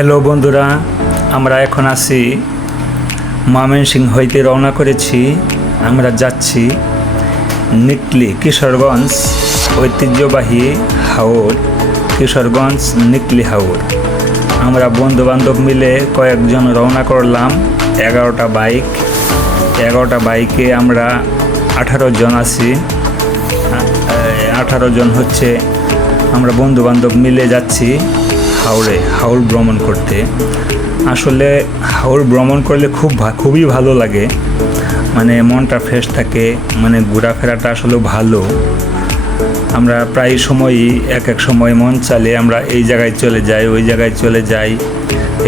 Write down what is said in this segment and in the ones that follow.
Hello বন্ধুরা, আমরা এখন আছি ময়মনসিংহ হইতে রওনা করেছি। আমরা যাচ্ছি নিকলি কিশোরগঞ্জ ঐতিহ্যবাহী হাওর, কিশোরগঞ্জ নিকলি হাওর। আমরা বন্ধু বান্ধব মিলে কয়েকজন রওনা করলাম, এগারোটা বাইক। এগারোটা বাইকে আমরা আঠারো জন আছি। আঠারো জন হচ্ছে আমরা বন্ধু বান্ধব মিলে যাচ্ছি। হাওড়ে হাওড় ভ্রমণ করতে। আসলে হাওড় ভ্রমণ করলে খুব খুবই ভালো লাগে। মানে মনটা ফ্রেশ থাকে মানে ঘোরাফেরাটা আসলে ভালো। আমরা প্রায় সময়ই, এক এক সময় মন চালে আমরা এই জায়গায় চলে যাই, ওই জায়গায় চলে যাই।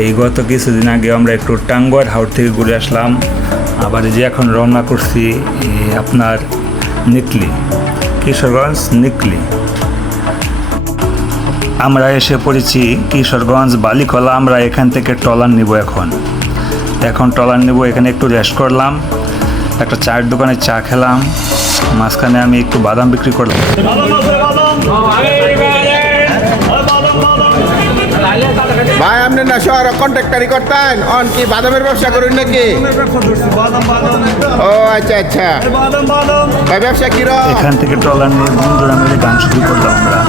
এই গত কিছুদিন আগে আমরা একটু টাঙ্গুয়ার হাওড় থেকে ঘুরে আসলাম। আবার যে এখন রওনা করছি আপনার নিকলি, কিশোরগঞ্জ নিকলি। আমরা এসে পড়েছি কিশোরগঞ্জ বালিকলা। আমরা এখান থেকে ট্রলার নিব এখন। এখন ট্রলার নিব এখানে একটু রেস্ট করলাম। একটা চায়ের দোকানে চা খেলাম। মাঝখানে আমি একটু বাদাম বিক্রি করলাম। ভাই আপনি না শহর কন্ট্রাক্টারি করতেন? অন কি বাদামের ব্যবসা করুন নাকি? ও আচ্ছা আচ্ছা। ব্যবসা কিরম এখান থেকে ট্রলার নিয়ে বন্ধুরা মিলে গান শুরু করলাম আমরা।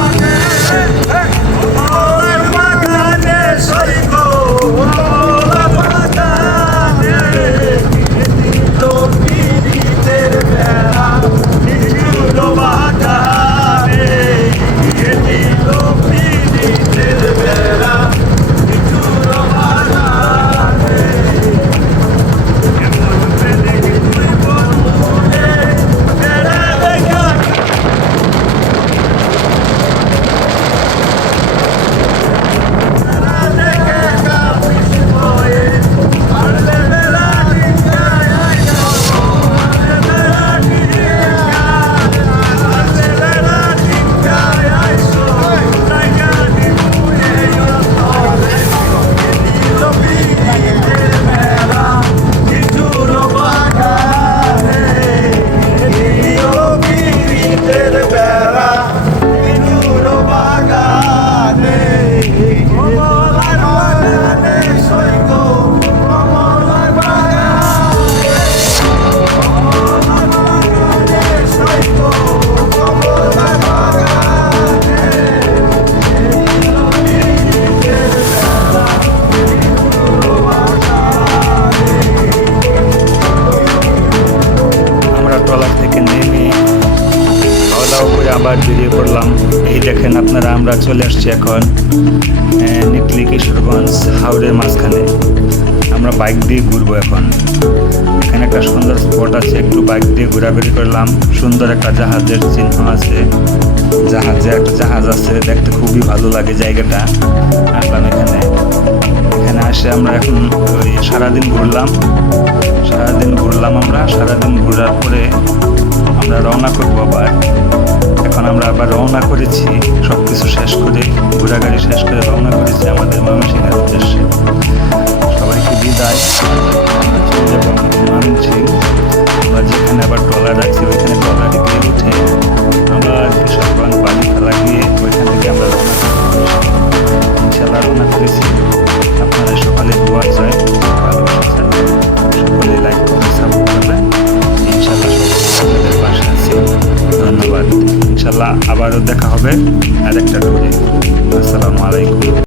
আবার বেরিয়ে পড়লাম। এই দেখেন আপনারা, আমরা চলে আসছি এখন নিকলি কিশোরগঞ্জ হাওড়ের মাঝখানে। আমরা বাইক দিয়ে ঘুরবো এখন। এখানে একটা সুন্দর স্পট আছে, একটু বাইক দিয়ে ঘোরাঘুরি করলাম। সুন্দর একটা জাহাজের চিহ্ন আছে। জাহাজে একটা জাহাজ আছে, দেখতে খুবই ভালো লাগে জায়গাটা। আসলাম এখানে। এখানে আসে আমরা এখন ওই সারাদিন ঘুরলাম। সারাদিন ঘুরলাম আমরা, সারাদিন ঘোরার পরে আমরা রওনা করব আবার। এখন আমরা আবার রওনা করেছি। সব কিছু শেষ করে ঘোরাঘুরি শেষ করে রওনা করেছি আমাদের মানুষের উদ্দেশ্যে। সবাইকে বিদায়। মানছি আমরা যেখানে আবার ট্রলার রাখছি ইনশাল্লাহ আবারও দেখা হবে আর একটা আসসালামু আলাইকুম।